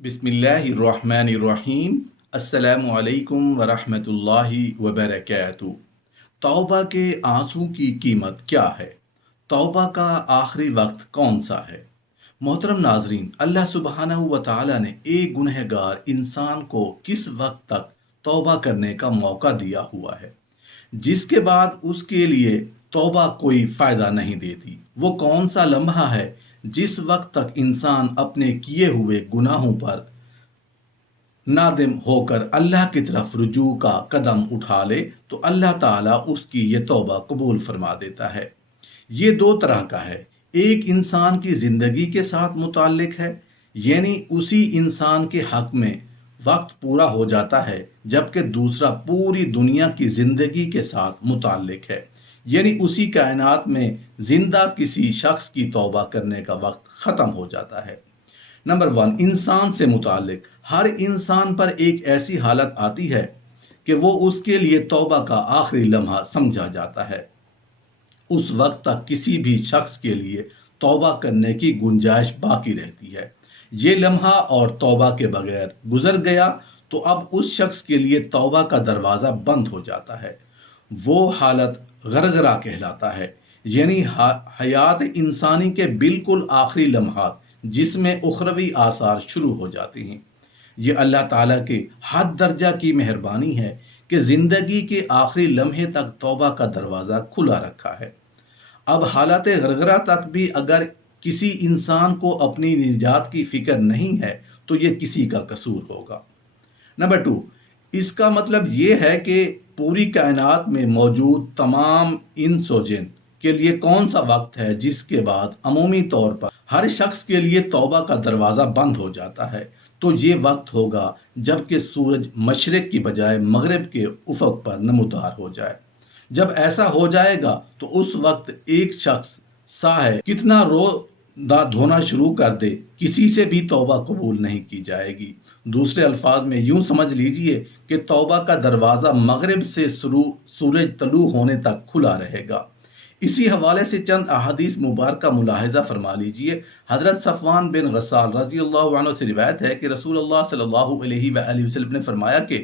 बिस्मिल्लाहिर्रहमानिर्रहीम। अस्सलामु अलैकुम वरहमतुल्लाहि वबरकातुहू। तौबा के आंसू की कीमत क्या है? तौबा का आखिरी वक्त कौन सा है? मोहतरम नाजरीन, अल्लाह सुब्हानहू व तआला ने एक गुनहगार इंसान को किस वक्त तक तौबा करने का मौका दिया हुआ है, जिसके बाद उसके लिए तौबा कोई फ़ायदा नहीं देती। वो कौन सा लम्हा है जिस वक्त तक इंसान अपने किए हुए गुनाहों पर नादिम होकर अल्लाह की तरफ रुजू का कदम उठा ले तो अल्लाह ताला उसकी ये तौबा कबूल फरमा देता है। ये दो तरह का है। एक इंसान की ज़िंदगी के साथ मुताल्लिक है, यानी उसी इंसान के हक में वक्त पूरा हो जाता है, जबकि दूसरा पूरी दुनिया की ज़िंदगी के साथ मुताल्लिक है, यानी उसी कायनात में ज़िंदा किसी शख्स की तौबा करने का वक्त ख़त्म हो जाता है। नंबर वन, इंसान से मुतालिक हर इंसान पर एक ऐसी हालत आती है कि वो उसके लिए तौबा का आखिरी लम्हा समझा जाता है। उस वक्त तक किसी भी शख्स के लिए तौबा करने की गुंजाइश बाकी रहती है। ये लम्हा और तौबा के बगैर गुजर गया तो अब उस शख्स के लिए तौबा का दरवाज़ा बंद हो जाता है। वो हालत गरगरा कहलाता है, यानी हयात इंसानी के बिल्कुल आखिरी लम्हात जिसमें उखरवी आसार शुरू हो जाते हैं। ये अल्लाह ताला के हद दर्जा की मेहरबानी है कि ज़िंदगी के आखिरी लम्हे तक तौबा का दरवाज़ा खुला रखा है। अब हालत गरगरा तक भी अगर किसी इंसान को अपनी निजात की फ़िक्र नहीं है तो ये किसी का कसूर होगा। नंबर टू, इसका मतलब ये है कि पूरी कायनात में मौजूद तमाम इंस जिन के लिए कौन सा वक्त है जिसके बाद अमूमी तौर पर हर शख्स के लिए तौबा का दरवाज़ा बंद हो जाता है। तो ये वक्त होगा जबकि सूरज मशरिक की बजाय मगरिब के उफक पर नमूदार हो जाए। जब ऐसा हो जाएगा तो उस वक्त एक शख्स साहे कितना रो दा धोना शुरू कर दे, किसी से भी तौबा कबूल नहीं की जाएगी। दूसरे अल्फाज में यूं समझ लीजिए कि तौबा का दरवाज़ा मगरिब से शुरू सूरज तलू होने तक खुला रहेगा। इसी हवाले से चंद अहादीस मुबारक मुलाहिजा फरमा लीजिए। हज़रत सफ़वान बिन गसाल रज़ी अल्लाहु अन्हु से रिवायत है कि रसूलुल्लाह सल्लल्लाहु अलैहि वसल्लम ने फरमाया कि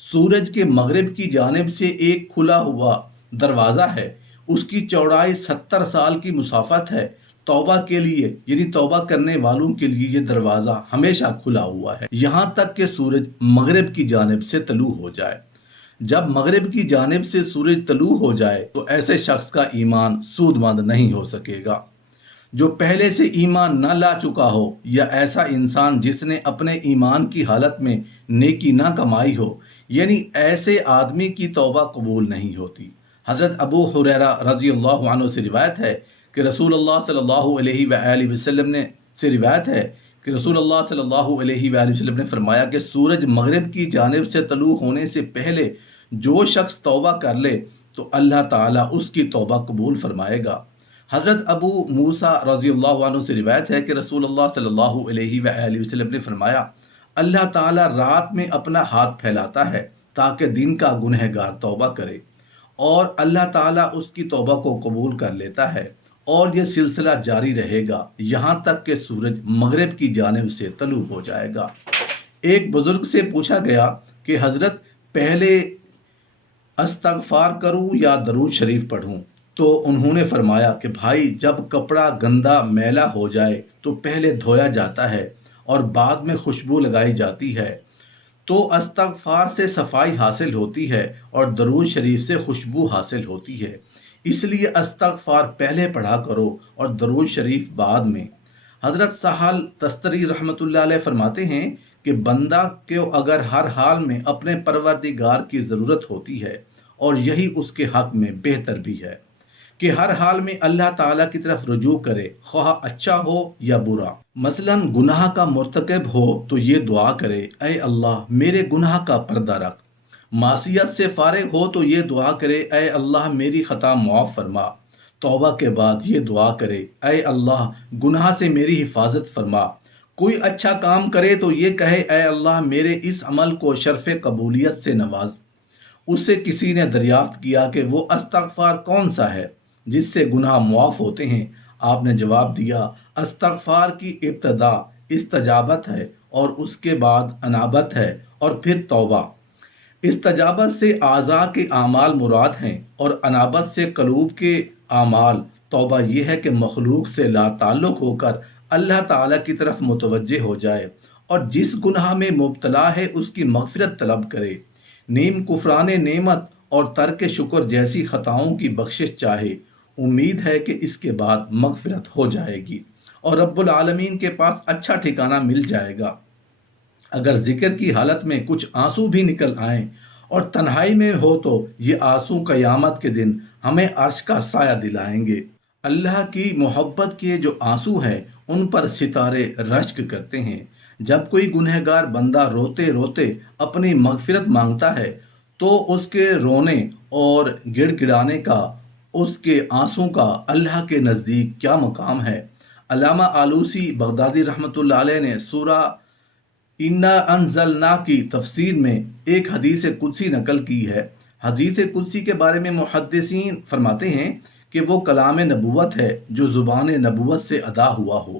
सूरज के मगरिब की जानिब से एक खुला हुआ दरवाज़ा है, उसकी चौड़ाई 70 साल की मुसाफत है। तौबा के लिए यानी तौबा करने वालों के लिए ये दरवाज़ा हमेशा खुला हुआ है, यहाँ तक कि सूरज मगरिब की जानिब से तलू हो जाए। जब मगरिब की जानिब से सूरज तलू हो जाए तो ऐसे शख्स का ईमान सूदमंद नहीं हो सकेगा। जो पहले से ईमान न ला चुका हो या ऐसा इंसान जिसने अपने ईमान की हालत में नेकी ना कमाई हो, यानी ऐसे आदमी की तौबा कबूल नहीं होती। हज़रत अबू हुरैरा रज़ी अल्लाहु अन्हु से रिवायत है कि रसूलुल्लाह सल्लल्लाहु अलैहि वसल्लम ने से रिवायत है कि रसूलुल्लाह सल्लल्लाहु अलैहि वसल्लम ने फरमाया कि सूरज मगरिब की जानिब से तलू होने से पहले जो शख्स तौबा कर ले तो अल्लाह ताला उसकी तौबा कबूल फरमाएगा। हज़रत अबू मूसा रज़ियल्लाहु अन्हु से रिवायत है कि रसूलुल्लाह सल्लल्लाहु अलैहि वसल्लम ने फरमाया, अल्लाह ताला रात में अपना हाथ फैलाता है ताकि दिन का गुनहगार तौबा करे और अल्लाह ताला उसकी तौबा को कबूल कर लेता है, और यह सिलसिला जारी रहेगा यहाँ तक कि सूरज मगरिब की जानिब से तलू हो जाएगा। एक बुजुर्ग से पूछा गया कि हज़रत पहले अस्तगफार करूं या दरूद शरीफ पढ़ूं? तो उन्होंने फरमाया कि भाई, जब कपड़ा गंदा मैला हो जाए तो पहले धोया जाता है और बाद में खुशबू लगाई जाती है। तो अस्तगफार से सफाई हासिल होती है और दरूद शरीफ से खुशबू हासिल होती है। इसलिए अस्तगफार पहले पढ़ा करो और दरूद शरीफ बाद में। हज़रत सहल तस्तरी रहमतुल्लाह अलैह फरमाते हैं कि बंदा को अगर हर हाल में अपने परवरदिगार की ज़रूरत होती है और यही उसके हक़ में बेहतर भी है कि हर हाल में अल्लाह ताला की तरफ रुजू करे, ख्वाह अच्छा हो या बुरा। मसलन गुनाह का मुर्तकब हो तो ये दुआ करे, ऐ अल्लाह मेरे गुनाह का पर्दा रख। मासियत से फारिग हो तो ये दुआ करे, ऐ अल्लाह मेरी ख़ता मुआफ़ फरमा। तौबा के बाद ये दुआ करे, ऐ अल्लाह गुनाह से मेरी हिफाजत फरमा। कोई अच्छा काम करे तो ये कहे, ऐ अल्लाह मेरे इस अमल को शर्फ़ कबूलियत से नवाज। उससे किसी ने दरियाफ्त किया कि वो अस्तगफार कौन सा है जिससे गुनाह मुआफ़ होते हैं? आपने जवाब दिया, अस्तगफार की इब्तदा استجابت ہے اور اس کے بعد انابت ہے اور پھر توبہ۔ استجابت سے اعضاء کے اعمال مراد ہیں اور انابت سے قلوب کے اعمال۔ توبہ یہ ہے کہ مخلوق سے لا تعلق ہو کر اللہ تعالیٰ کی طرف متوجہ ہو جائے اور جس گناہ میں مبتلا ہے اس کی مغفرت طلب کرے، نیم کفران نعمت اور ترک شکر جیسی خطاؤں کی بخشش چاہے۔ امید ہے کہ اس کے بعد مغفرت ہو جائے گی اور رب العالمین کے پاس اچھا ٹھکانہ مل جائے گا۔ اگر ذکر کی حالت میں کچھ آنسو بھی نکل آئیں اور تنہائی میں ہو تو یہ آنسو قیامت کے دن ہمیں عرش کا سایہ دلائیں گے۔ اللہ کی محبت کے جو آنسو ہیں ان پر ستارے رشک کرتے ہیں۔ جب کوئی گنہگار بندہ روتے روتے اپنی مغفرت مانگتا ہے تو اس کے رونے اور گڑ گڑانے کا، اس کے آنسوں کا اللہ کے نزدیک کیا مقام ہے۔ علامہ آلوسی بغدادی رحمۃ اللہ علیہ نے سورہ انا انزلنا کی تفسیر میں ایک حدیث قدسی نقل کی ہے۔ حدیث قدسی کے بارے میں محدثین فرماتے ہیں کہ وہ کلام نبوت ہے جو زبان نبوت سے ادا ہوا ہو،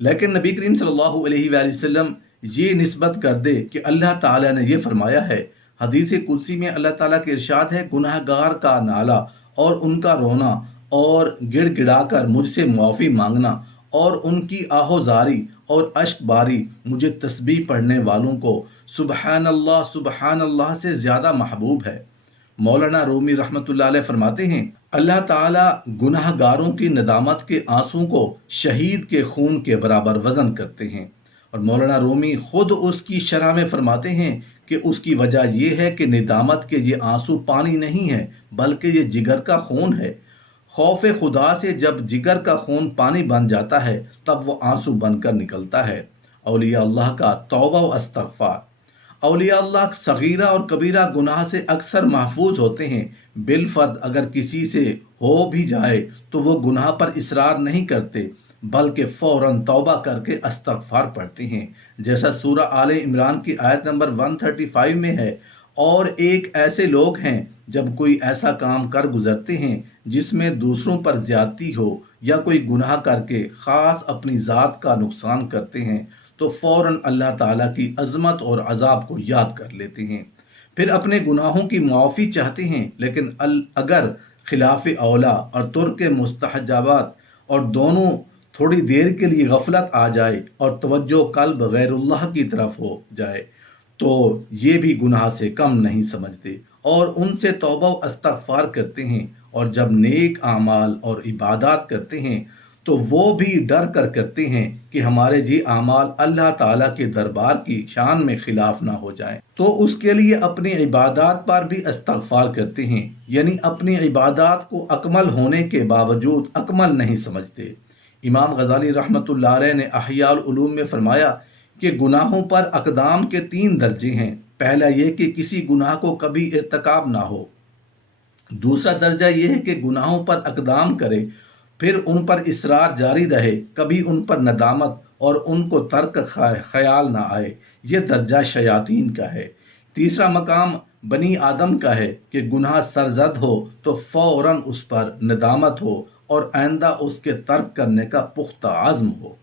لیکن نبی کریم صلی اللہ علیہ وآلہ وسلم یہ نسبت کر دے کہ اللہ تعالیٰ نے یہ فرمایا ہے۔ حدیث قدسی میں اللہ تعالیٰ کے ارشاد ہے، گناہ گار کا نالہ اور ان کا رونا اور گڑ گڑا کر مجھ سے معافی مانگنا اور ان کی آہوزاری اور اشک باری مجھے تسبیح پڑھنے والوں کو سبحان اللہ سے زیادہ محبوب ہے۔ مولانا رومی رحمۃ اللہ علیہ فرماتے ہیں، اللہ تعالیٰ گناہ گاروں کی ندامت کے آنسوں کو شہید کے خون کے برابر وزن کرتے ہیں۔ اور مولانا رومی خود اس کی شرح میں فرماتے ہیں کہ اس کی وجہ یہ ہے کہ ندامت کے یہ آنسو پانی نہیں ہے بلکہ یہ جگر کا خون ہے۔ خوف خدا سے جب جگر کا خون پانی بن جاتا ہے تب وہ آنسو بن کر نکلتا ہے۔ اولیاء اللہ کا توبہ و استغفار۔ اولیاء اللہ صغیرہ اور کبیرہ گناہ سے اکثر محفوظ ہوتے ہیں۔ بالفرض اگر کسی سے ہو بھی جائے تو وہ گناہ پر اصرار نہیں کرتے بلکہ فوراً توبہ کر کے استغفار پڑھتے ہیں، جیسا سورہ آل عمران کی آیت نمبر 135 میں ہے۔ اور ایک ایسے لوگ ہیں جب کوئی ایسا کام کر گزرتے ہیں جس میں دوسروں پر زیادتی ہو یا کوئی گناہ کر کے خاص اپنی ذات کا نقصان کرتے ہیں تو فوراً اللہ تعالیٰ کی عظمت اور عذاب کو یاد کر لیتے ہیں، پھر اپنے گناہوں کی معافی چاہتے ہیں۔ لیکن اگر خلاف اولا اور ترک مستحجابات اور دونوں تھوڑی دیر کے لیے غفلت آ جائے اور توجہ قلب غیر اللہ کی طرف ہو جائے تو یہ بھی گناہ سے کم نہیں سمجھتے اور ان سے توبہ و استغفار کرتے ہیں، اور جب نیک اعمال اور عبادات کرتے ہیں تو وہ بھی ڈر کر کرتے ہیں کہ ہمارے یہ اعمال اللہ تعالیٰ کے دربار کی شان میں خلاف نہ ہو جائیں، تو اس کے لیے اپنی عبادات پر بھی استغفار کرتے ہیں، یعنی اپنی عبادات کو اکمل ہونے کے باوجود اکمل نہیں سمجھتے۔ امام غزالی رحمۃ اللہ علیہ نے احیاء العلوم میں فرمایا کہ گناہوں پر اقدام کے 3 درجے ہیں۔ پہلا یہ کہ کسی گناہ کو کبھی ارتکاب نہ ہو، دوسرا درجہ یہ ہے کہ گناہوں پر اقدام کرے پھر ان پر اصرار جاری رہے، کبھی ان پر ندامت اور ان کو ترک خیال نہ آئے، یہ درجہ شیاطین کا ہے۔ تیسرا مقام بنی آدم کا ہے کہ گناہ سرزد ہو تو فوراً اس پر ندامت ہو اور آئندہ اس کے ترک کرنے کا پختہ عزم ہو۔